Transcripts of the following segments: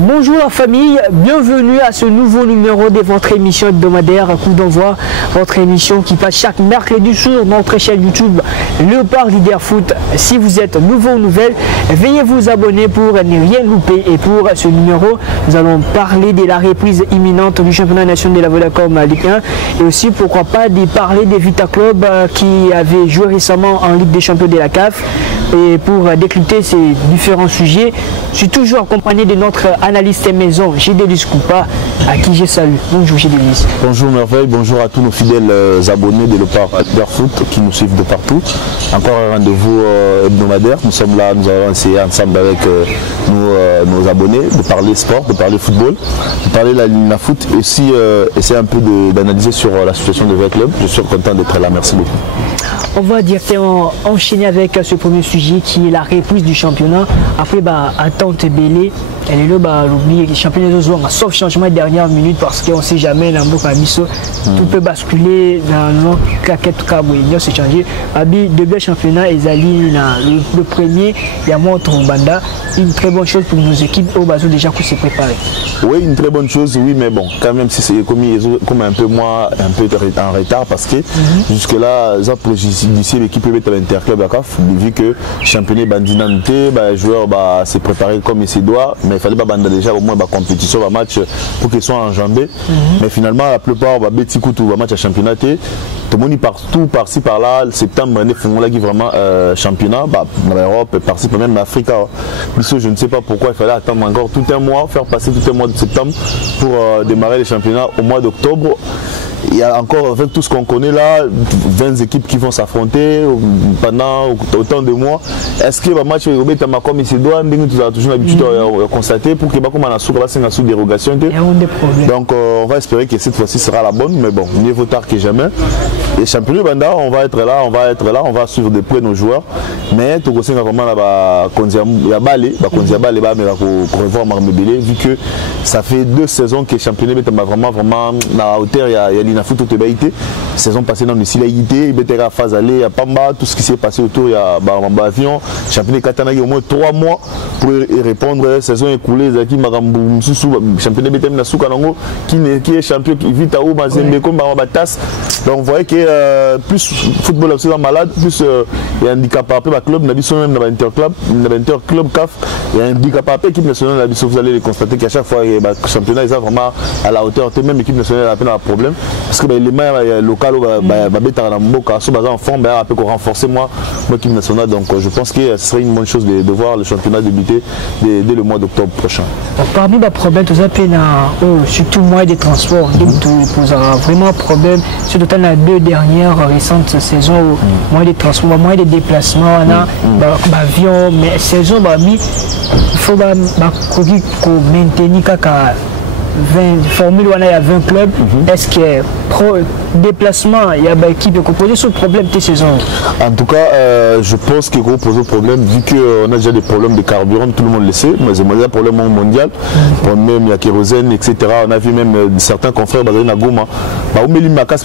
Bonjour la famille, bienvenue à ce nouveau numéro de votre émission hebdomadaire Coup d'envoi, votre émission qui passe chaque mercredi sur notre chaîne YouTube Léopard Leader Foot. Si vous êtes nouveau ou nouvelle, veuillez vous abonner pour ne rien louper. Et pour ce numéro, nous allons parler de la reprise imminente du championnat national de la Vodacom Ligue 1 et aussi pourquoi pas de parler des Vita Club qui avaient joué récemment en Ligue des Champions de la CAF. Et pour décrypter ces différents sujets, je suis toujours accompagné de notre analyste maison, Gédélis Koupa, à qui je salue. Bonjour Gédélis. Bonjour Merveille, bonjour à tous nos fidèles abonnés de Léopard Leader Foot qui nous suivent de partout. Encore un rendez-vous hebdomadaire. Nous sommes là, nous allons essayer ensemble avec nos abonnés de parler sport, de parler football, de parler la foot et aussi essayer un peu d'analyser sur la situation de votre club. Je suis content d'être là, merci beaucoup. On va directement enchaîner avec ce premier sujet qui est la reprise du championnat. Après, attente belé, elle est là, l'oublier les championnats de zone, sauf changement de dernière minute parce qu'on ne sait jamais, dans tout peut basculer dans notre claquette caboué, c'est changé. Début championnat, le premier, il y a moins Banda, une très bonne chose pour nos équipes au Bazo déjà qu'on s'est préparé. Oui, une très bonne chose, oui, mais bon, quand même si c'est comme un peu moins, un peu en retard parce que jusque là, ça pour d'ici l'équipe peut être à l'interclub à CAF, vu que championnat bandinanté, les joueurs s'est préparé comme il se doit, mais il fallait pas déjà au moins compétition, match pour qu'ils soient enjambés. Mais finalement, la plupart petit coup tout match à championnat, tout le monde partout, par-ci par-là, septembre, on est vraiment championnat, dans l'Europe, par-ci, même l'Afrique. Plus je ne sais pas pourquoi il fallait attendre encore tout un mois, faire passer tout un mois de septembre pour démarrer les championnats au mois d'octobre. Il y a encore, avec tout ce qu'on connaît là, 20 équipes qui vont s'affronter pendant autant de mois. Est-ce que le match est comme il se doit, nous avons toujours l'habitude de constater pour que comme on a sous dérogation. Donc on va espérer que cette fois-ci sera la bonne, mais bon, mieux vaut tard que jamais. Et championnat Banda, on va être là, on va suivre de près nos joueurs. Mais tout le monde vraiment là, il y a balé, mais pour revoir Marmebele, vu que ça fait 2 saisons que le championnat est vraiment à la hauteur, il y a la foot au Baïté. Saison passée dans le Silaïté, il était à phase aller à Pamba, tout ce qui s'est passé autour, il y a avion, championnat Katana, au moins 3 mois pour répondre à la saison écoulée, Zaki Marambu, championnat Betem Nasukanango, qui est champion, qui vit à Ou, Mazembeko, Marabatas. Donc vous voyez que plus football est malade, plus il y a un handicap après le club, même dans l'interclub CAF, il y a un handicap après l'équipe nationale, vous allez constater qu'à chaque fois, le championnat est vraiment à la hauteur, même l'équipe nationale a un problème. Parce que les mains locaux, en forme, pour renforcer l'équipe nationale. Donc je pense que ce serait une bonne chose de voir le championnat débuter dès le mois d'octobre prochain. Parmi les problèmes, surtout moyens de transport, posera vraiment problème, surtout dans les 2 dernières récentes saisons, moyens de transport, moyens de déplacement, avion, mais saison, il faut maintenir 20 formules où il y a 20 clubs. Est-ce qu'il y a déplacement, il y a une équipe qui pose ce problème de saison? En tout cas, je pense qu'il y a un problème, vu qu'on a déjà des problèmes de carburant, tout le monde le sait, mais il y a un problème mondial, même il y a kérosène, etc. On a vu même certains confrères basés à Goma. Parce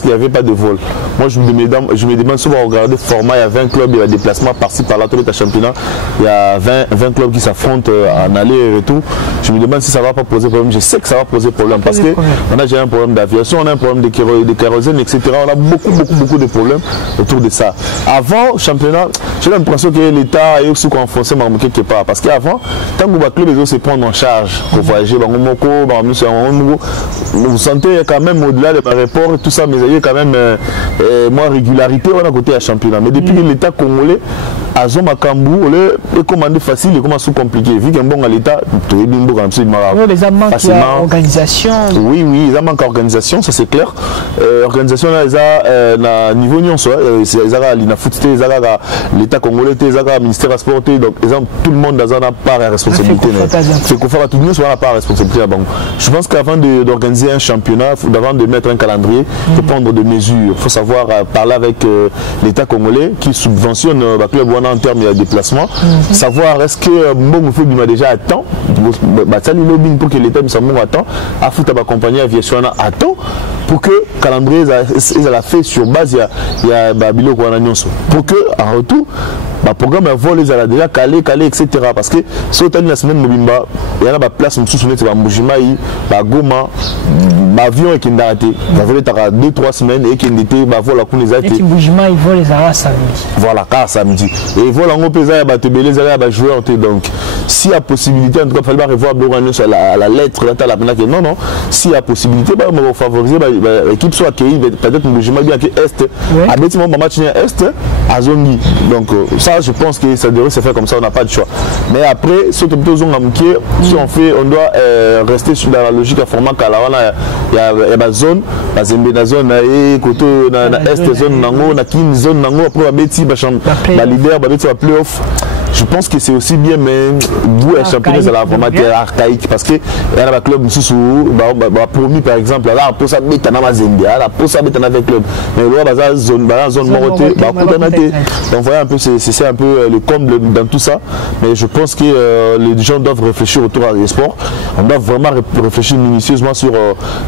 qu'il n'y avait pas de vol. Moi, je me demande si on va regarder le format, il y a 20 clubs, il y a des déplacements par-ci par-là, tout le championnat, il y a 20 clubs qui s'affrontent en aller et retour. Je me demande si ça ne va pas poser problème. Je sais que ça va poser problème parce qu'on a déjà un problème d'aviation, on a un problème de kérosène, etc. On a beaucoup de problèmes autour de ça. Avant le championnat, j'ai l'impression que l'État est aussi renforcé quelque part. Parce qu'avant, tant que le club se prendre en charge, pour voyager, vous sentez quand même au-delà de l'aéroport et tout ça, mais il y a quand même moins régularité on a côté à championnat. Mais depuis que l'État congolais, à Zoma Kambou, le commandé facile, il commence à compliqué. Vu qu'un bon à l'État, les amants qui ont organisation. Oui, ils ont manqué d'organisation, ça c'est clair. Organisation là, ils ont niveau union, ils ont l'État congolais, ils ont le ministère des Sports, donc ils ont tout le monde dans une part de responsabilité. C'est qu'on fait tout le monde sur la part de responsabilité. Je pense qu'avant d'organiser un championnat, avant de mettre un calendrier, il faut prendre des mesures. Il faut savoir parler avec l'État congolais qui subventionne le club en termes de déplacement. Savoir est-ce que bon fait déjà à temps, pour que l'État me à temps, à foutre à accompagner l'aviation à temps, pour que le calendrier ils fait sur base il y a Babilo pour que en retour le programme vol les a déjà calé, etc. Parce que si on a la semaine Mobimba, il y a la place, on se souvient, c'est Mbujimaï, Goma, l'avion est Kindate. On va voler 2-3 semaines et Kindate, vol à Kounezate. Et Mbujimaï, vol les arras samedi. Voilà, car samedi. Et vol en Opéza, il y a jouer. Donc, s'il y a possibilité, en tout cas, il fallait revoir la lettre, non, non. S'il y a possibilité, on va favoriser l'équipe soit accueillie, peut-être Mbujimaï bien que Est, à bêtiment, match Est, à Zongi. Donc, ça, je pense que ça devrait se faire comme ça, on n'a pas de choix. Mais après, si on fait, on doit rester sur la logique à format Kalawana, il y a la zone, la zone, et côté Est, zone, la Kin, zone, après, la leader, la playoff. Je pense que c'est aussi bien, mais vous, les championnats, c'est vraiment archaïque parce que il y a un club qui promis par exemple, là, pour ça, il y a Zambia, pour ça, il y a un club. Mais là, il y a une zone morotée, donc voilà un peu, c'est un peu le comble dans tout ça. Mais je pense que les gens doivent réfléchir autour des sports. On doit vraiment réfléchir minutieusement sur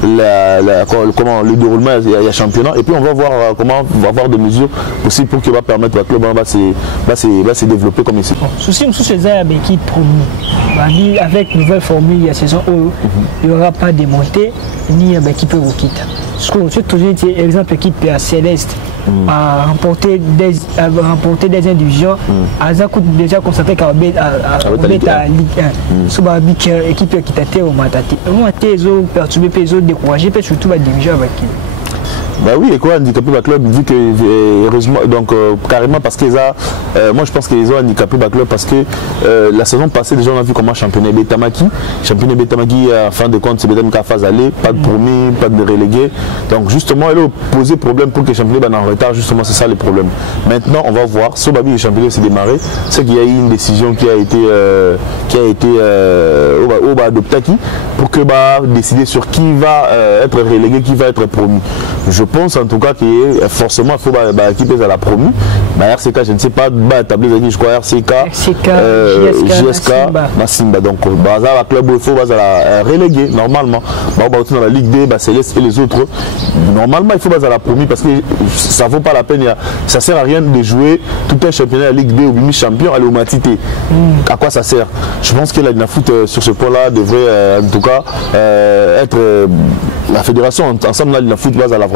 comment le déroulement des championnats. Et puis on va voir comment on va avoir des mesures aussi pour que va permettre au club va se développer comme ici. Souci, c'est ça, qui promis. Avec nouvelle formule, il y a saison où il n'y aura pas de montée ni qui peut vous quitter. Ce que je toujours dit, exemple, équipe à Céleste a remporté des indivisions. Aza coûte déjà constaté qu'à Ligue 1. Sous la équipe qui t'a été au Matati. Moi, ils ont perturbé, ils ont découragé, puis surtout la division avec qui. Bah oui, et quoi, handicapé le club dit que heureusement, donc carrément parce qu'ils ont, moi je pense qu'ils ont handicapé le club parce que la saison passée déjà on a vu comment championnat Betamaki, en fin de compte c'est Betam qui a phase aller, pas de promis, pas de relégué, donc justement il a posé problème pour que les championnats soient en retard, justement c'est ça le problème. Maintenant on va voir, si le championnat s'est démarré, c'est qu'il y a eu une décision qui a été au Badoptaki pour que décider sur qui va être relégué, qui va être promis. Je pense en tout cas que forcément il faut l'équipe à la promu. RCK, je ne sais pas, je crois RCK, JSK, Massimba. Donc, le club où il faut la reléguer normalement. Dans la Ligue D, Céleste et les autres. Normalement, il faut la promu parce que ça ne vaut pas la peine. Ça ne sert à rien de jouer tout un championnat à la Ligue D ou demi-champion à l'Omatité. À quoi ça sert? Je pense que la foot sur ce point-là devrait en tout cas être la fédération ensemble la foot base à la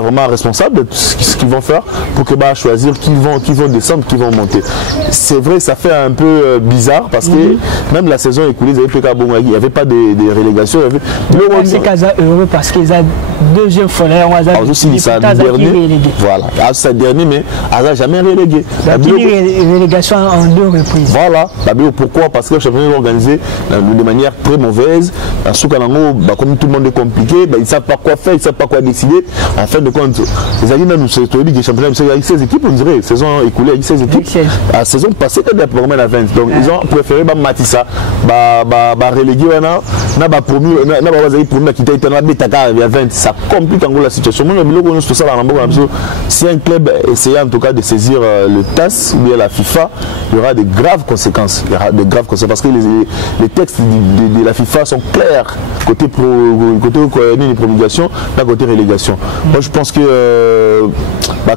vraiment responsable de ce qu'ils vont faire pour que choisir qui vont descendre, qui vont monter. C'est vrai, ça fait un peu bizarre parce que même la saison écoulée, il n'y avait pas de relégation. C'est heureux parce qu'ils ont deuxième fois. Aussi, c'est dernier. Voilà, c'est dernier, mais elle n'a jamais relégué. Une relégation en 2 reprises. Voilà. Pourquoi? Parce que le championnat est organisé de manière très mauvaise. Comme tout le monde est compliqué, ils ne savent pas quoi faire, ils ne savent pas quoi décider. En fin de compte, les alliés nous c'est que le championnat avec 16 équipes, on dirait, saison écoulée avec 16 équipes. La saison passée, il y a des programmes à 20. Donc ils ont préféré Matissa, reléguer, promu qui a 20. Ça complique en gros la situation. Si un club essayait en tout cas de saisir le TAS ou bien la FIFA, il y aura des graves conséquences. Parce que les textes de la FIFA sont clairs côté promulgation, d'un côté relégation. Moi je pense que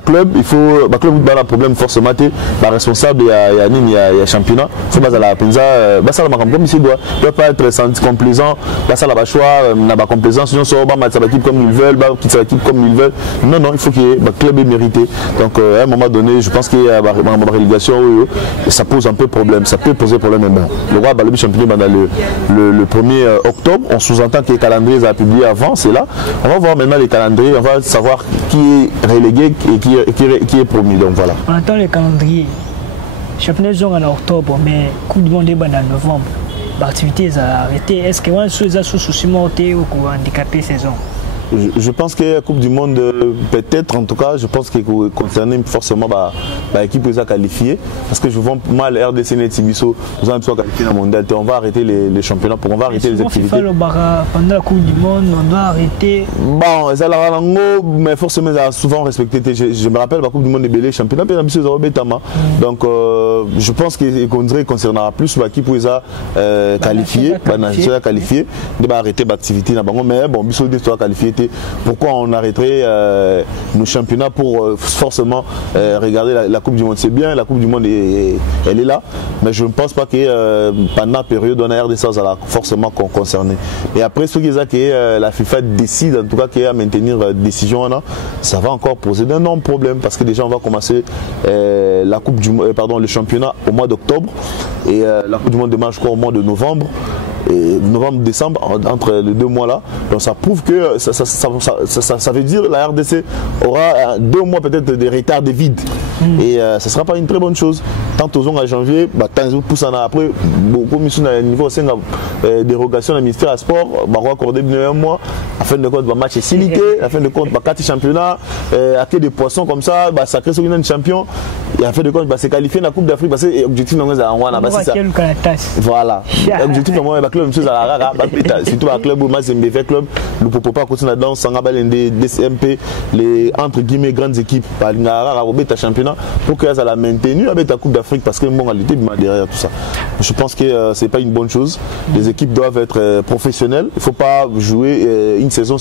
club, il faut club un problème forcément responsable il y a championnat. Il faut la penza ça comme il doit pas être complaisant, ça la choix na complaisance sinon ça va mettre l'équipe comme ils veulent, quitter l'équipe comme ils veulent. Non, il faut que le club est mérité. Donc à un moment donné, je pense qu'il y a une relégation ça pose un peu problème, ça peut poser problème même. Le roi le championnat le 1er octobre, on sous-entend que les calendriers a publié avant, c'est là. On va voir maintenant les calendriers, on va savoir qui est relégué et qui est promis. Donc voilà. On attend les calendriers. Championnat en octobre, mais Coupe du Monde est en novembre. L'activité est arrêtée. Est-ce que vous avez sous-souci monté ou handicapé saison? Je pense que la Coupe du Monde, peut-être, en tout cas, je pense qu'il concerne forcément l'équipe qui est qualifiée. Parce que je vois mal RDC Netibiso, nous allons qualifier dans le mondial. On va arrêter les championnats, on va arrêter les activités. Pendant la Coupe du Monde, on doit arrêter. Bon, ça l'a mais forcément, ça a souvent respecté. Je me rappelle la Coupe du Monde de Bélé, championnat, puis il y a Betama. Donc, je pense qu'il concernera plus l'équipe qui est qualifiée, il va arrêter l'activité. Mais bon, Bissot est qualifié. activité. Pourquoi on arrêterait nos championnats pour forcément regarder la Coupe du Monde? C'est bien, la Coupe du Monde elle est là, mais je ne pense pas que pendant la période on a RDC ça va forcément concerné. Et après ce que la FIFA décide en tout cas qu'il y a à maintenir décision là, ça va encore poser d'énormes problèmes parce que déjà on va commencer la Coupe du le championnat au mois d'octobre et la Coupe du Monde démarre au mois de novembre. Novembre-décembre, entre les 2 mois là, donc ça prouve que ça veut dire que la RDC aura 2 mois peut-être de retard de vide et ce ne sera pas une très bonne chose. Tant aux à janvier, tant aux poussent après, beaucoup de niveau dérogation du ministère du Sport, va accorder 1 mois, afin de compte, match est silité, afin de compte, 4 championnats, à des poissons comme ça, ça crée sur une champion, et afin de compte, c'est qualifié dans la Coupe d'Afrique parce que l'objectif c'est ça. Voilà. L'objectif surtout à club ou club, nous ne pouvons pas continuer dans des DCMP, les entre guillemets grandes équipes, championnat pour que ça la maintenue avec la Coupe d'Afrique parce que moralité derrière tout ça. Je pense que c'est pas une bonne chose. Les équipes doivent être professionnelles. Il ne faut pas jouer une saison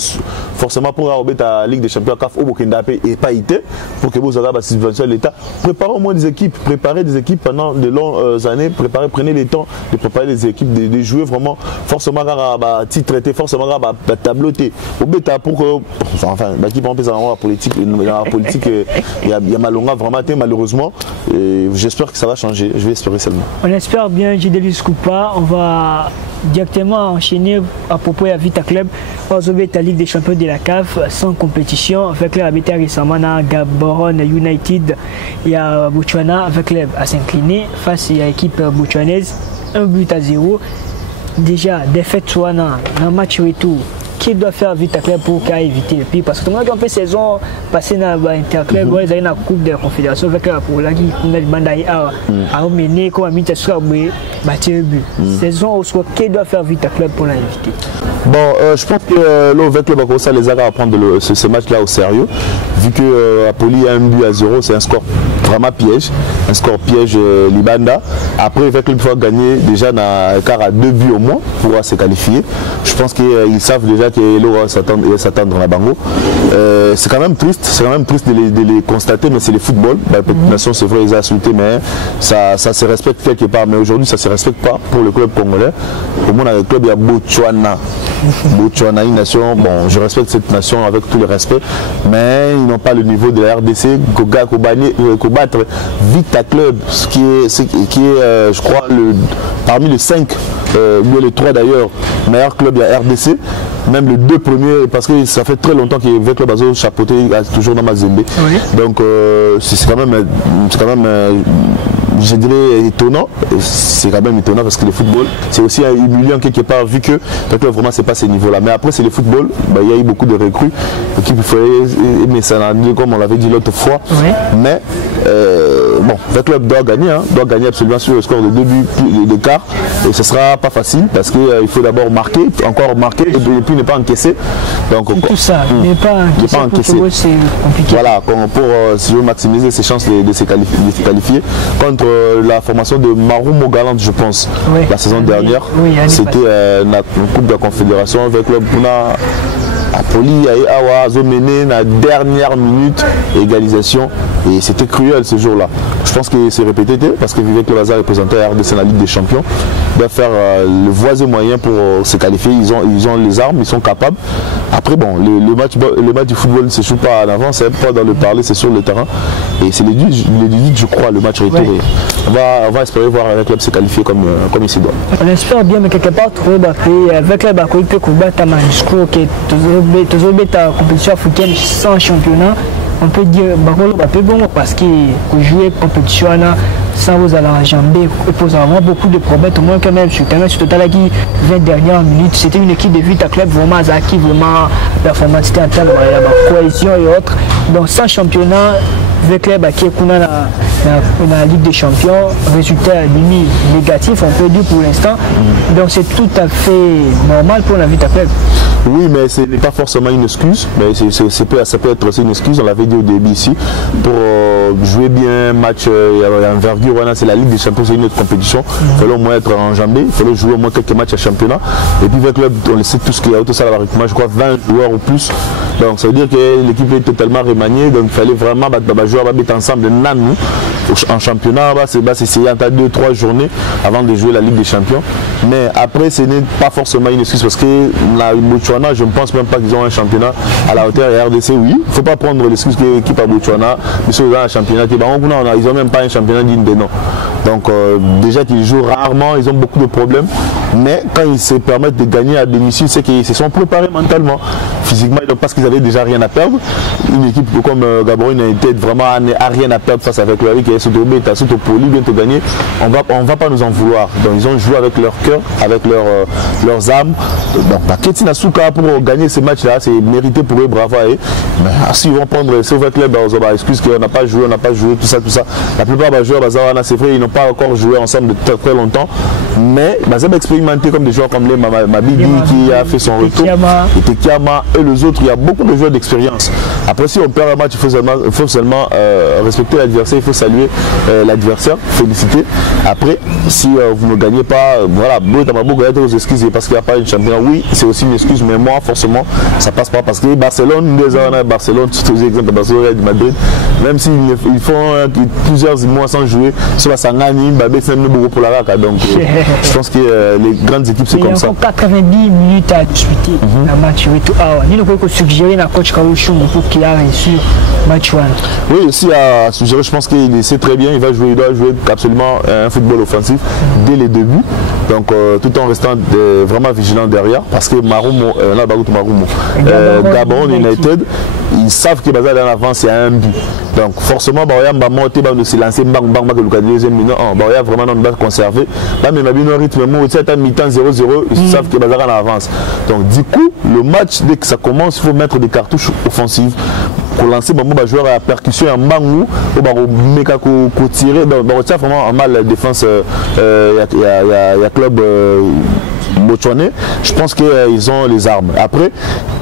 forcément pour avoir la Ligue des Champions CAF au Burkina et pas IT pour que vous ayez la subvention de l'État. Préparez au moins des équipes, préparez des équipes pendant de longues années, prenez le temps de préparer les équipes, de jouer vraiment forcément à titre traité, forcément à tableauter. Au bêta pour que enfin l'équipe en plus en politique, il y a Malonga vraiment malheureusement. J'espère que ça va changer. Je vais espérer seulement. On espère bien, Gidelis Koupa. On va directement enchaîner à propos de Vita Club. On va jouer la Ligue des Champions de la CAF sans compétition. Avec le Abeta récemment à Gaborone United et à Botswana avec le à s'incliner face à l'équipe botswanaise 1-0. Déjà, défaite soit dans le match retour. Qui doit faire Vita Club pour éviter le pire? Parce que tout le monde a fait saison passée dans l'Interclub, ils ont eu la Coupe de la Confédération avec la pour la qui a mené comme Amita soit battu le but. Saison au soit qui doit faire Vita Club pour l'éviter? Bon, je pense que l'OVEC Club a commencé à les à prendre ce match-là au sérieux, vu que Apoli a 1-0, c'est un score vraiment piège, un score piège Libanda. Après, l'OVEC Club va gagner déjà dans un quart à 2 buts au moins pour se qualifier. Je pense qu'ils savent déjà que l'eau va s'attendre dans la bango. C'est quand même triste de les constater, mais c'est le football. La population, c'est vrai, ils ont insulté, mais ça se respecte quelque part. Mais aujourd'hui, ça ne se respecte pas pour le club congolais. Pour moi, dans le club, il y a Botswana. Botswana, une nation, bon, je respecte cette nation avec tout le respect, mais ils n'ont pas le niveau de la RDC qu'au battre Vita Club, qui est je crois, parmi les 5, ou les 3 d'ailleurs, meilleurs clubs de la RDC, même les 2 premiers, parce que ça fait très longtemps qu'il y a Club Azo chapeauté toujours dans Mazembe. Oui. Donc c'est quand même je dirais étonnant, c'est quand même étonnant parce que le football c'est aussi humiliant quelque part vu que vraiment c'est pas ces niveaux là, mais après c'est le football, il y a eu beaucoup de recrues qui mais ça comme on l'avait dit l'autre fois, oui. Mais bon, le club doit gagner absolument sur le score de 2 buts d'écart et ce sera pas facile parce qu'il faut d'abord marquer et puis ne pas encaisser, donc tout ça n'est pas encaissé. C'est compliqué. Voilà, pour si je veux maximiser ses chances de se qualifier contre la formation de Marumo Galante, je pense, oui. La saison dernière, oui, c'était la Coupe de la Confédération avec le Puna Apoli et Awa mené la dernière minute égalisation et c'était cruel ce jour-là. Je pense que c'est répété parce que Vivek Levaza représentait la RDC dans la Ligue des Champions, doit faire le voisin moyen pour se qualifier. Ils ont les armes, ils sont capables. Après bon, le match du football ne se joue pas en avant, c'est pas dans le parler, c'est sur le terrain et c'est le dit je crois le match retour. Oui. On va espérer voir le club se qualifier comme il se doit. On espère bien, mais quelque part trop avec la Bakoui peut combattre un discours qui est toujours la compétition africaine sans championnat. On peut dire que bon parce que jouer compétition sans vous aller enjamber et pose vraiment beaucoup de problèmes, au moins quand même sur terrain, sur total qui 20 dernières minutes, c'était une équipe de Vita Club vraiment acquis, vraiment performance, la cohésion et autres. Donc sans championnat, le club qui est dans la Ligue des Champions. Résultat limite négatif, on peut dire pour l'instant. Donc c'est tout à fait normal pour la Vita Club. Oui, mais ce n'est pas forcément une excuse, mais ça peut être aussi une excuse, on l'avait dit au début ici, pour jouer bien un match envergure, voilà, c'est la Ligue des Champions, c'est une autre compétition, il fallait au moins être enjambé, il fallait jouer au moins quelques matchs à championnat, et puis avec le club, on le sait tout ce qu'il y a autour de ça, je crois 20 joueurs ou plus, donc ça veut dire que l'équipe est totalement remaniée, donc il fallait vraiment jouer ensemble en championnat, c'est essayer en 2-3 journées avant de jouer la Ligue des Champions, mais après ce n'est pas forcément une excuse parce que la Botswana, je ne pense même pas qu'ils ont un championnat à la hauteur et RDC, oui. Il ne faut pas prendre l'excuse que l'équipe à Botswana, mais ils ont un championnat. Ils n'ont même pas un championnat digne de nom. Donc déjà qu'ils jouent rarement, ils ont beaucoup de problèmes. Mais quand ils se permettent de gagner à domicile, c'est qu'ils se sont préparés mentalement, physiquement, parce qu'ils n'avaient déjà rien à perdre. Une équipe comme Gaborone United vraiment n'a rien à perdre face avec leur équipe qui est Sotobé, Tasotopoli, bientôt gagné. On va pas nous en vouloir. Donc ils ont joué avec leur cœur, avec leurs âmes. Donc Paketi Nasuka pour gagner ces matchs-là, c'est mérité pour eux, bravo à eux. Mais s'ils vont prendre ce vrai club, excuse qu'on n'a pas joué, tout ça. La plupart des joueurs, c'est vrai, ils n'ont pas encore joué ensemble de très longtemps. Mais ils ont expérimenté comme des joueurs comme les Mabidi qui a fait son retour, et Tekiama et les autres, il y a beaucoup de joueurs d'expérience. Après, si on perd un match, il faut seulement respecter l'adversaire, il faut saluer l'adversaire, féliciter. Après, si vous ne gagnez pas, voilà, vous excusez parce qu'il n'y a pas une championnat. Oui, c'est aussi une excuse, mais moi, forcément, ça passe pas parce que Barcelone, surtout les exemples de Barcelone et de Madrid, même s'ils font plusieurs mois sans jouer, sur la Sangani, c'est même beaucoup pour la RACA. Donc, je pense que les grandes équipes, c'est comme ça. Il y a encore 90 minutes à discuter la match retour. Nous pouvons suggérer à coach Kaouchou pour qu'il a réussi match 1. Oui, aussi à suggérer, je pense qu'il sait très bien, il doit jouer absolument un football offensif dès les débuts. Donc, tout en restant vraiment vigilant derrière, parce que Gaborone United, ils savent que Bazar est en avance, il y a un but. Donc forcément, Baoya va monter, va se lancer, le deuxième minute, Baoya vraiment on va conserver. Là, mais un rythme, c'est un mi-temps 0-0, ils savent que Bazar est en avance. Donc du coup, le match, dès que ça commence, il faut mettre des cartouches offensives. Pour lancer, on va jouer à la percussion en bangou, on va tirer, on tient vraiment en mal la défense, il y a club Botswanais, je pense qu'ils ont les armes. Après,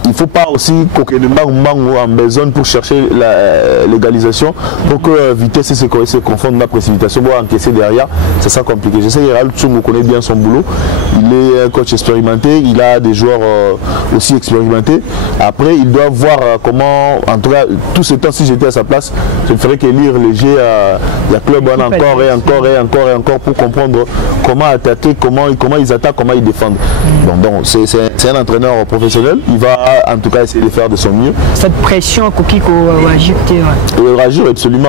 il ne faut pas aussi coquer le bangou en besoin pour chercher la légalisation, pour que vitesse se confondent la précipitation, pour encaisser derrière, c'est ça compliqué. Je sais que Raoul Tchungo connaît bien son boulot, il est un coach expérimenté, il a des joueurs aussi expérimentés. Après, il doit voir comment, en tout cas, tout ce temps, si j'étais à sa place, je ne ferais que lire léger il y a club encore et encore pour comprendre comment attaquer, comment ils attaquent, comment ils défendent. Donc c'est un entraîneur professionnel, il va en tout cas essayer de faire de son mieux. Cette pression qui va agir, il va agir absolument.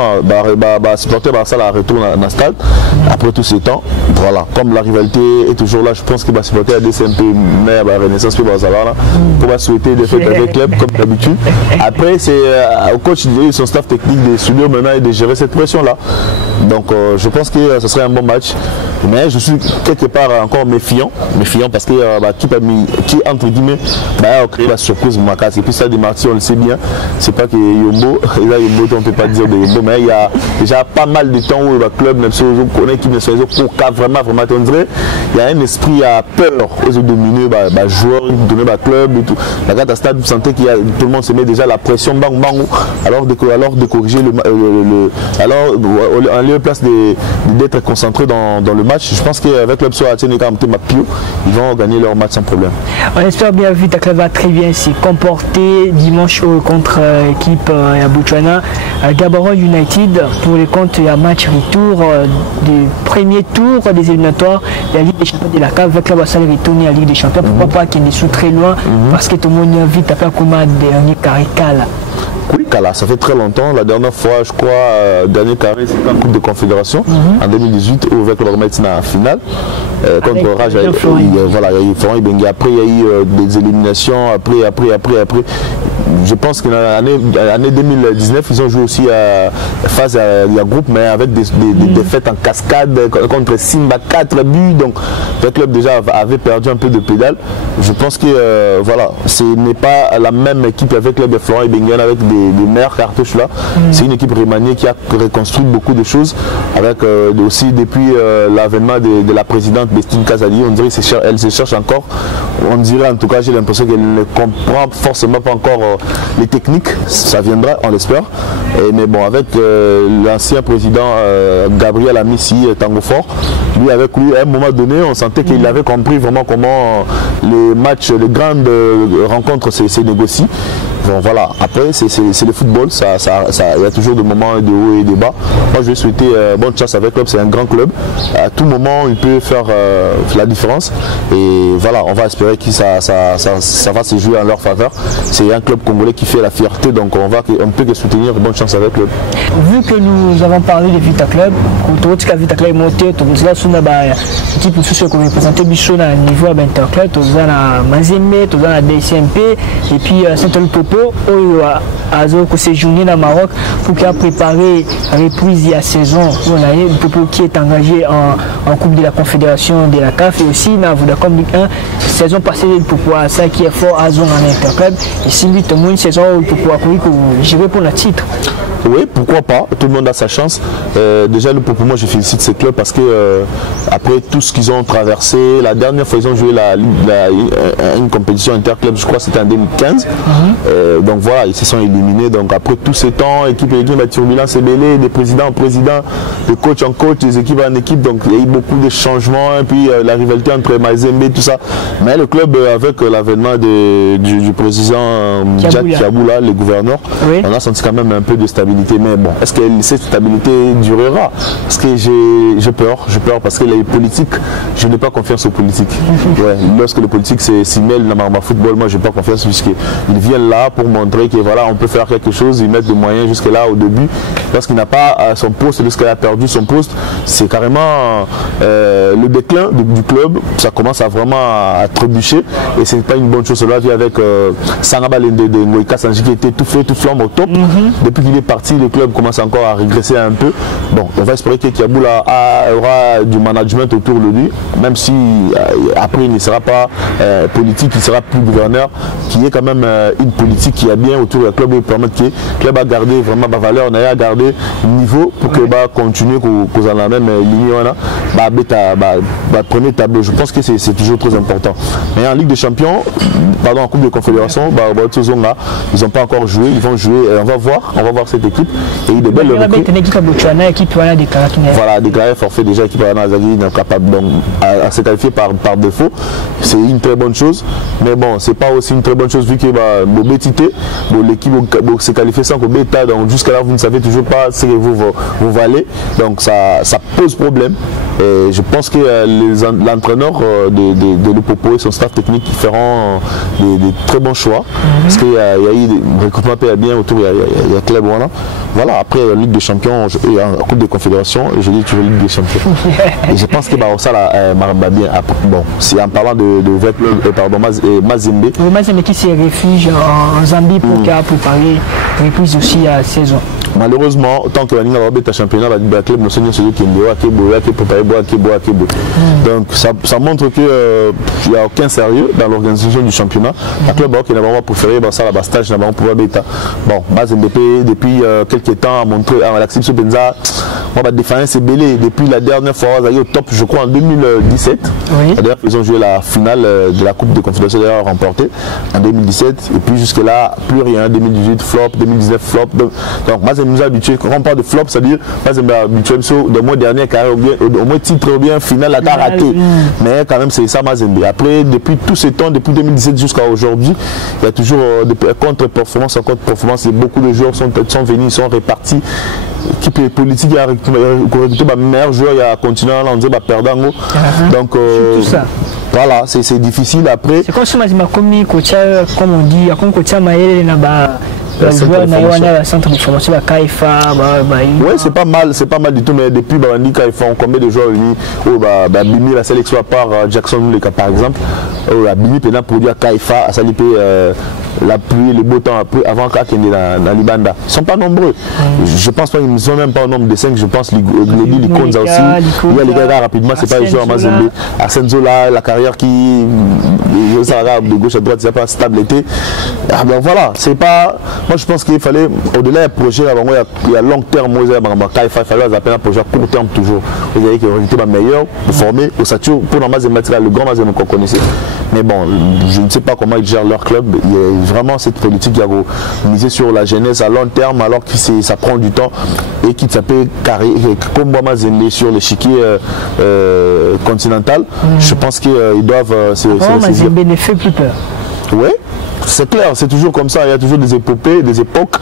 Supporter ça la retourne dans le stade après tous ces temps. Voilà, comme la rivalité est toujours là, je pense qu'il va supporter la DCMP, mais Renaissance pour souhaiter des fêtes avec le club comme d'habitude. Après, c'est au coach et son staff technique de subir maintenant et de gérer cette pression là. Donc je pense que ce serait un bon match, mais je suis quelque part encore méfiant parce que qui entre guillemets a créé la surprise Maka. C'est plus ça des Marty, on le sait bien, c'est pas que Yombo, et là Yombo on ne peut pas dire de Yombo, mais il y a déjà pas mal de temps où le club même si on connaît qui ne sont pas vraiment tendré, il y a un esprit à peur aux dominer joueurs donner club et tout. La gare stade, vous sentez qu'il y a tout le monde se met déjà la pression alors de corriger alors en lieu place d'être concentré dans le match. Je pense qu'avec le ils vont gagner leur match sans problème. On espère bien vu ta club va très bien s'y comporter dimanche contre l'équipe à Botswana. Gaborone United pour les comptes, il y a match retour du premier tour des éliminatoires de la Ligue des Champions de la CAF avec la Bassale retourner à la Ligue des Champions. Pourquoi pas qu'il est sous très loin parce que tout le monde vite après comme un dernier caricale. Oui, Kala, ça fait très longtemps. La dernière fois, je crois, dernier carré, c'était en Coupe de Confédération en 2018 où avec le remettre en finale. contre Rage. Voilà, il y a eu Florent Ibenge. Après, il y a eu des éliminations. Après. Je pense que l'année 2019, ils ont joué aussi face à groupe, mais avec des défaites en cascade contre Simba, 4 buts. Donc, le club déjà avait perdu un peu de pédale. Je pense que voilà, ce n'est pas la même équipe avec le club de Florent Ibenge, avec des meilleures cartouches là. C'est une équipe remaniée qui a reconstruit beaucoup de choses, avec aussi depuis l'avènement de la présidente Bestine Kazali. On dirait qu'elle se cherche encore. On dirait en tout cas, j'ai l'impression qu'elle ne comprend forcément pas encore les techniques. Ça viendra, on l'espère. Mais bon, avec l'ancien président Gabriel Amissi Tango Fort, lui, avec lui, à un moment donné, on sentait qu'il avait compris vraiment comment les matchs, les grandes rencontres se négocient. Bon, voilà, après c'est le football, il y a toujours des moments de haut et de bas. Moi je vais souhaiter bonne chance avec le club, c'est un grand club. À tout moment il peut faire la différence. Et voilà, on va espérer que ça va se jouer en leur faveur. C'est un club congolais qui fait la fierté, donc on peut que soutenir. Bonne chance avec le club. Vu que nous avons parlé de Vita Club, quand Vita Club est monté, tu as l'équipe qui représente Bichon à niveau interclub, tu as Mazembe, tu as la DCMP et puis Saint-Louis Popo. Qui séjourné dans le Maroc pour qu'il a préparé la reprise de la saison. Popo qui est engagé en Coupe de la Confédération de la CAF et aussi dans la Vodacom Ligue 1. Saison passée, Popo a ça qui est fort à zone en interclub. Et si lui, une saison où Popo a couru gérer pour le titre. Oui, pourquoi pas, tout le monde a sa chance. Déjà, pour moi, je félicite ces clubs parce que après tout ce qu'ils ont traversé, la dernière fois, ils ont joué une compétition interclub, je crois que c'était en 2015. Donc voilà, ils se sont éliminés. Donc après tous ces temps, équipe à turbulence et mêlée, des présidents en président, de coach en coach, des équipes en équipe. Donc il y a eu beaucoup de changements et puis la rivalité entre Mazembe et tout ça. Mais le club, avec l'avènement du président Jack Kiaboula, le gouverneur, oui, on a senti quand même un peu de stabilité. Mais bon, est-ce que cette stabilité durera? Parce que j'ai peur parce que les politiques, je n'ai pas confiance aux politiques. Ouais, lorsque les politiques s'y mêlent dans le football, moi je n'ai pas confiance puisqu'ils viennent là pour montrer que voilà, on peut faire quelque chose, ils mettent des moyens jusque là au début. Lorsqu'il n'a pas son poste, lorsqu'il a perdu son poste, c'est carrément le déclin du club, ça commence à vraiment à trébucher et c'est pas une bonne chose. Cela vient avec Sangaba de Ngoïka Sanji qui était tout fait, tout flambe au top. Depuis qu'il est parti, le club commence encore à régresser un peu. Bon, on va espérer que Kiaboula aura du management autour de lui, même si après il ne sera pas politique, il sera plus gouverneur, qui est quand même une politique qui a bien autour du club et permettre que le club a gardé vraiment ma valeur, on a gardé le niveau pour que continuer qu'on a la même ligne premier tableau. Je pense que c'est toujours très important. Mais en Ligue des Champions, pardon, en Coupe de Confédération, ils n'ont pas encore joué, ils vont jouer, on va voir cette équipe. Et il y a belles voilà, déclaré forfait déjà, l'équipe n'est capable à se qualifier par défaut. C'est une très bonne chose, mais bon, c'est pas aussi une très bonne chose vu que l'équipe s'est qualifiée sans bêta, donc jusqu'à là vous ne savez toujours pas ce que vous valez, donc ça pose problème. Et je pense que l'entraîneur de Lupopo et son staff technique feront des très bons choix parce qu'il y a eu des recrutements bien autour, il y a club voilà, après Ligue des Champions et en Coupe de Confédération, je dis toujours Ligue des Champions. Et je pense que ça marche bien. Bon, c'est en parlant de Mazembe. Mazembe qui se réfugie en Zambie pour préparer reprise aussi à la saison. Malheureusement, tant que l'année va championnat, le club ne sait celui qui est donc ça montre qu'il n'y a aucun sérieux dans l'organisation du championnat. Le club qui n'a pas préféré la stage n'a pas pouvoir bêta. Bon, Mazembe depuis quelques temps a montré à l'acception Benza, la défense est belée depuis la dernière fois au top, je crois en 2017. Oui. D'ailleurs, ils ont joué la finale de la Coupe de Confédération remportée en 2017 et puis jusque là plus rien. 2018 flop, 2019 flop. Donc Mazembe nous a habitués, quand on parle de flop, c'est-à-dire Mazembe a habitué de mois dernier carré au moins titre ou bien finale à raté. Mais quand même c'est ça Mazembe. Après depuis tous ces temps, depuis 2017 jusqu'à aujourd'hui, il y a toujours des contre-performances, et beaucoup de joueurs sont venus, sont répartis. L'équipe politique a recruté le meilleur joueur, il a continué à lancer perdant. Donc voilà, c'est difficile après. C'est comme si comme on dit, comme coach Maël Le joueur n'a centre de formation à Kaifa. Oui, c'est pas mal du tout, mais depuis Bandi Kaifa, combien de joueurs Bimi la sélection à part Jackson Muleka par exemple, Bimi peut produire à Kaifa, à Salipé la pluie, le beau temps avant qu'Akende dans Libanda. Ils ne sont pas nombreux. Je pense pas qu'ils ne sont même pas au nombre de 5, je pense Gledi, Likonza aussi. Il y a les gars rapidement, c'est pas les joueurs Mazembe. Arsène Zola, la carrière qui de gauche à droite, c'est pas stable été. Donc voilà, c'est pas. Moi je pense qu'il fallait, au-delà des projets, il y a long terme, il fallait appeler un projet à court terme toujours. Vous avez que réalité meilleur pour former au Satur pour le Mazembe, le grand Mazembe qu'on connaissait. Mais bon, je ne sais pas comment ils gèrent leur club. Il y a vraiment cette politique qui a misé sur la jeunesse à long terme, alors que ça prend du temps et qui s'appelle carré comme Mazembe sur l'échiquier continental. Je pense qu'ils doivent Mazembe ne fait plus peur. Oui, c'est clair, c'est toujours comme ça, il y a toujours des épopées, des époques.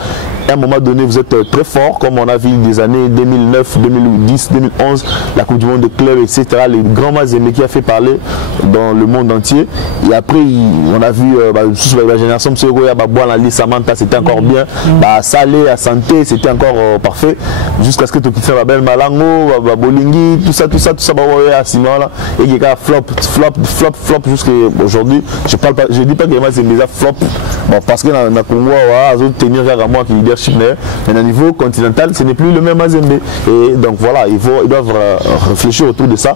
À un moment donné, vous êtes très fort, comme on a vu des années 2009, 2010, 2011, la Coupe du Monde des clubs, etc. Les grands Mazembe qui a fait parler dans le monde entier. Et après, on a vu la génération de Samantha, c'était encore bien. Salé, à Santé, c'était encore parfait. Jusqu'à ce que tu quittes Babel Malango, Bolingi, tout ça, à Simon, et il y a flop jusqu'à aujourd'hui. Je ne dis pas que les Mazembe flop, parce que dans le Congo, ils ont tenir à moi qui mais au niveau continental, ce n'est plus le même Mazembe. Et donc voilà, ils doivent réfléchir autour de ça.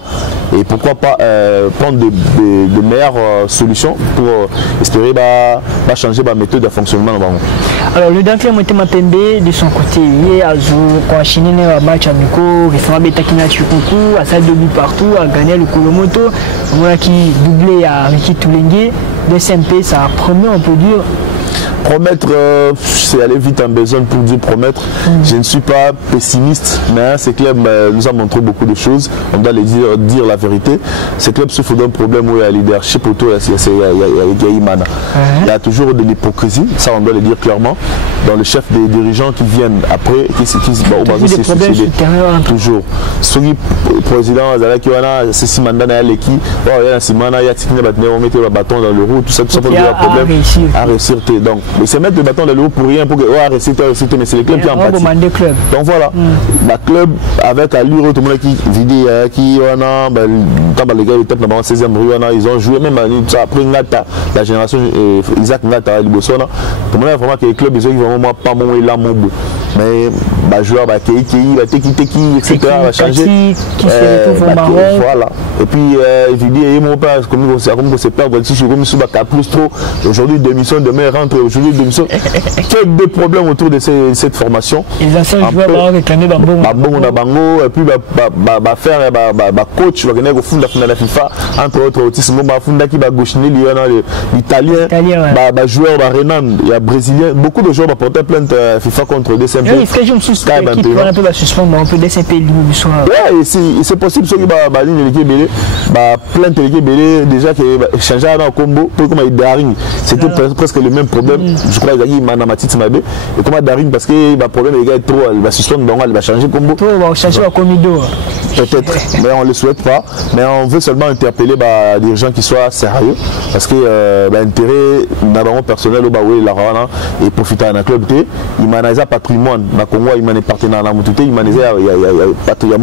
Et pourquoi pas prendre de meilleures solutions pour espérer changer la méthode de fonctionnement. Alors le Dancler Mapembe, de son côté, il a enchaîné un match amico, il a Betakina Chukuku, à salle de but partout, a gagné le Kolomoto, qui doublé à Ricky Toulengue. DSMP, ça promet, on peut dire. Promettre, c'est aller vite en besoin pour dire promettre. Je ne suis pas pessimiste, mais ce club nous a montré beaucoup de choses. On doit les dire la vérité. Ce club souffre d'un problème où il y a leadership autour, il y a Imana. Il y a toujours de l'hypocrisie, ça on doit le dire clairement. Dans le chef des dirigeants qui viennent après, qui s'est suicidé. Toujours. Celui président, c'est Simanda, il y a l'équipe, il y a Simana, il y a Tikine, on mettait le bâton dans le roue, tout ça pour dire un problème à réussir. Donc, mais c'est mettre le bâton dans le haut pour rien, pour que réciter, mais c'est le club qui en pâtit. Donc voilà, la club avec allure, tout le monde qui vidi, qui quand les gars étaient dans la 16e rue, ils ont joué même après Ngata, la génération Isaac Ngata, le Bossona. Tout le monde a vraiment que les clubs, ils ont vraiment pas mon élan, mon bout. Mais joueur, Teki, etc. va changer. Voilà. Et puis, vidi, mon père, comme on s'est perdu, comme si plus trop. Aujourd'hui, démission, demain rentre. Aujourd'hui, démission. Quel des problèmes autour de cette formation. Les anciens joueurs vont réclamer Bango. Et puis, faire coach, va gagner au fond de la FIFA, entre autres, autisme, qui va gauchiner l'italien, joueur, Renan, il y a brésilien, beaucoup de joueurs vont porter plainte FIFA contre DSMP. Oui, je me suis dit qu'on peut la suspendre, on peut DSMP l'émission. Oui, c'est possible, ceux qui vont plainte l'équipe, déjà qui changer dans le combo, pour comment il Daring, c'était presque le même problème. Je crois qu'il y a Manamatit Mabe. Et comment Daring, parce que le problème, les gars, est trop, il va suspendre, il va changer le combo. Il va changer le combo. Peut-être, mais on ne le souhaite pas. Mais on veut seulement interpeller des gens qui soient sérieux. Parce que l'intérêt d'abord personnel et profiter d'un club, il m'a un patrimoine. Dans le Congo, il m'a un partenaire dans Moutouté, il m'a un patrimoine.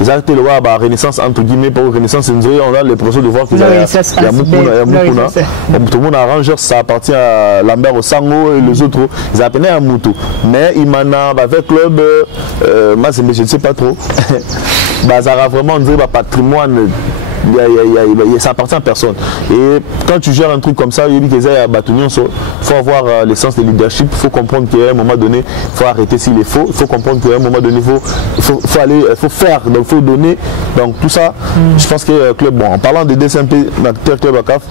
Ils ont été la renaissance, entre guillemets, pour renaissance, on a l'impression de voir qu'il y a Moukouna. Tout le monde arrange, ça appartient à Lambert au Sango et les autres. Ils appellent à Moutou. Mais il m'a avec club, moi je ne sais pas trop. Ça a vraiment un patrimoine. Ça appartient à personne. Et quand tu gères un truc comme ça, il faut avoir l'essence de leadership, il faut comprendre qu'à un moment donné, il faut arrêter s'il est faux, il faut comprendre qu'à un moment donné, il faut faire, donc il faut donner. Donc tout ça, je pense que le club, en parlant de DSMP, notre club à CAF,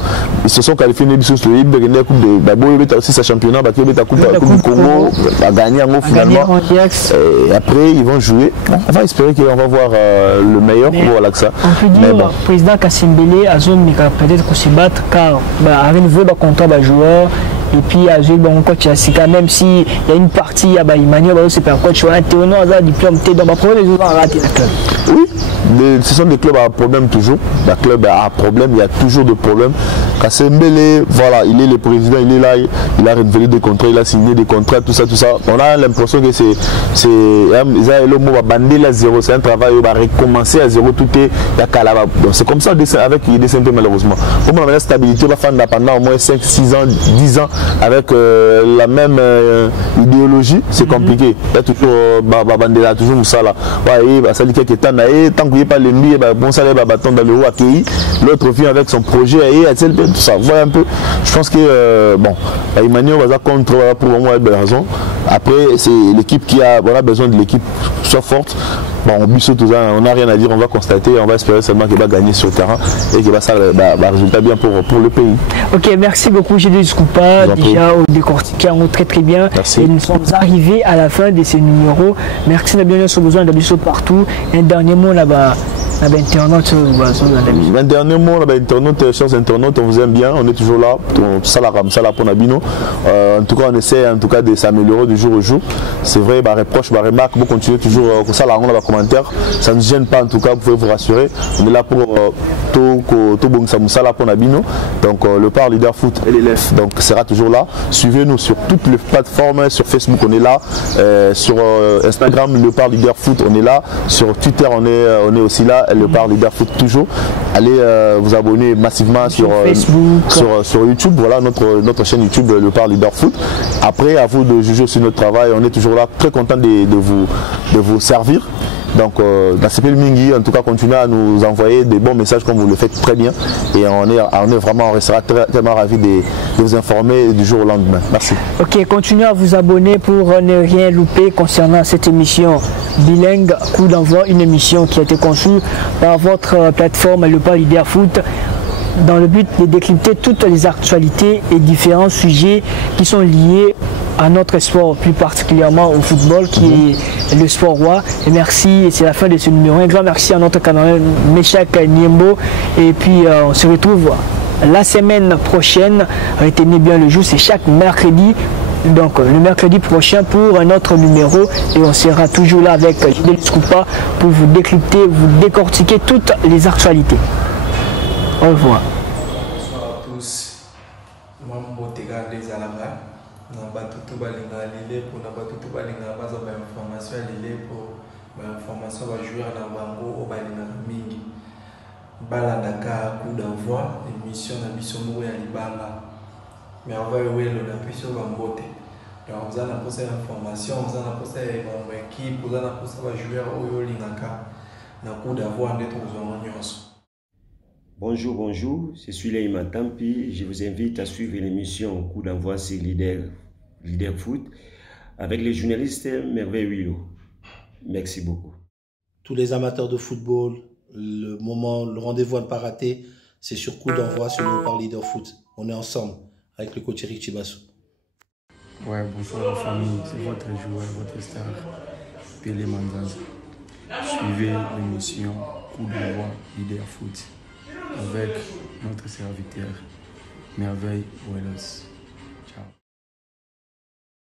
ils se sont qualifiés de l'édition de la Coupe de Babo, il y a aussi sa championnat, il y a la Coupe du Congo, a gagné en gros finalement. Et après, ils vont jouer. On va espérer qu'on va voir le meilleur pour voir ça. On peut dire, président Kassimbele a peut-être qu'on se battre car avec nouveau contrat de joueur et puis à jouer bon coach Sika, même si il y a une partie à Imani c'est pas coach un théono à diplôme dans ma première les autres raté la club. Oui, ce sont des clubs à problème toujours. Le club a problème, il y a toujours des problèmes. Kassembele, voilà, il est le président, il est là, il a renouvelé des contrats, il a signé des contrats, tout ça, tout ça. On a l'impression que c'est un travail, on va recommencer à zéro, tout est c'est comme ça avec IDCMP malheureusement. Pour moi, la stabilité va faire pendant au moins 5, 6 ans, 10 ans avec la même idéologie, c'est compliqué. Il y a toujours Bandela, toujours ça là. Ça dit quelques temps, tant qu'il n'y a pas l'ennemi, bon ça va bâton dans le haut accueilli. L'autre vient avec son projet et tout ça. Voilà un peu. Je pense que bon, Emmanuel va contre pour moi raison. Après, c'est l'équipe qui a besoin de l'équipe soit forte. Bon, on n'a rien à dire, on va constater, on va espérer seulement qu'il va gagner sur le terrain et qu'il va faire un résultat bien pour le pays. Ok, merci beaucoup, Gédéon Scoupa. Déjà, au décortiqué très très bien. Merci. Et nous sommes arrivés à la fin de ces numéros. Merci de bien sur besoin d'habitude partout. Un dernier mot là-bas. Un dernier mot, chers internautes, on vous aime bien, on est toujours là, pour Nabino. En tout cas, on essaie de s'améliorer du jour au jour. C'est vrai, reproche, remarque, vous continuez toujours ça, là, on a commentaire. Ça ne nous gêne pas, en tout cas, vous pouvez vous rassurer. On est là pour tout bon ça pour Nabino. Donc le Par Leader Foot LLF donc sera toujours là. Suivez-nous sur toutes les plateformes, sur Facebook on est là, sur Instagram le Par Leader Foot on est là, sur Twitter on est aussi là. Le Par Leader Foot toujours. Allez vous abonner massivement sur YouTube. Voilà notre chaîne YouTube Le Par Leader Foot. Après à vous de juger sur notre travail. On est toujours là, très content de vous servir. Donc dans CPL Mingi, en tout cas, continuez à nous envoyer des bons messages comme vous le faites très bien. Et on restera tellement ravis de vous informer du jour au lendemain. Merci. Ok, continuez à vous abonner pour ne rien louper concernant cette émission bilingue Coup d'envoi, une émission qui a été conçue par votre plateforme Le Par Leader Foot, dans le but de décrypter toutes les actualités et différents sujets qui sont liés à notre sport, plus particulièrement au football qui est le sport roi. Et merci, c'est la fin de ce numéro. Un grand merci à notre canal Meshak Niembo. Et puis on se retrouve la semaine prochaine. Retenez bien le jour, c'est chaque mercredi. Donc le mercredi prochain pour un autre numéro et on sera toujours là avec Gédéon Scoupa pour vous décrypter, vous décortiquer toutes les actualités. Au revoir. Bonsoir à tous. Moi, je suis Alaba. Je suis Lilé pour information pour information jouer en Bango au Mingi. Bala Dakar, coup d'envoi, émission de Bissomou et Libanga. Mais on va voir le puissant Bambote. Donc, vous avez posé l'information, vous avez posé l'équipe, vous avez posé les joueurs au Lingaka. Dans coup d'envoi, on est tous. Bonjour, bonjour, je suis Leïma Tampi. Je vous invite à suivre l'émission Coup d'envoi sur Leader Foot avec les journalistes merveilleux. Merci beaucoup. Tous les amateurs de football, le rendez-vous à ne pas rater, c'est sur Coup d'envoi sur le Par Leader Foot. On est ensemble avec le coach Eric Chibassou. Ouais, bonsoir la famille, c'est votre joueur, votre star, Pélé Manzaz. Suivez l'émission Coup d'envoi Leader Foot avec notre serviteur Merveille Ouellos.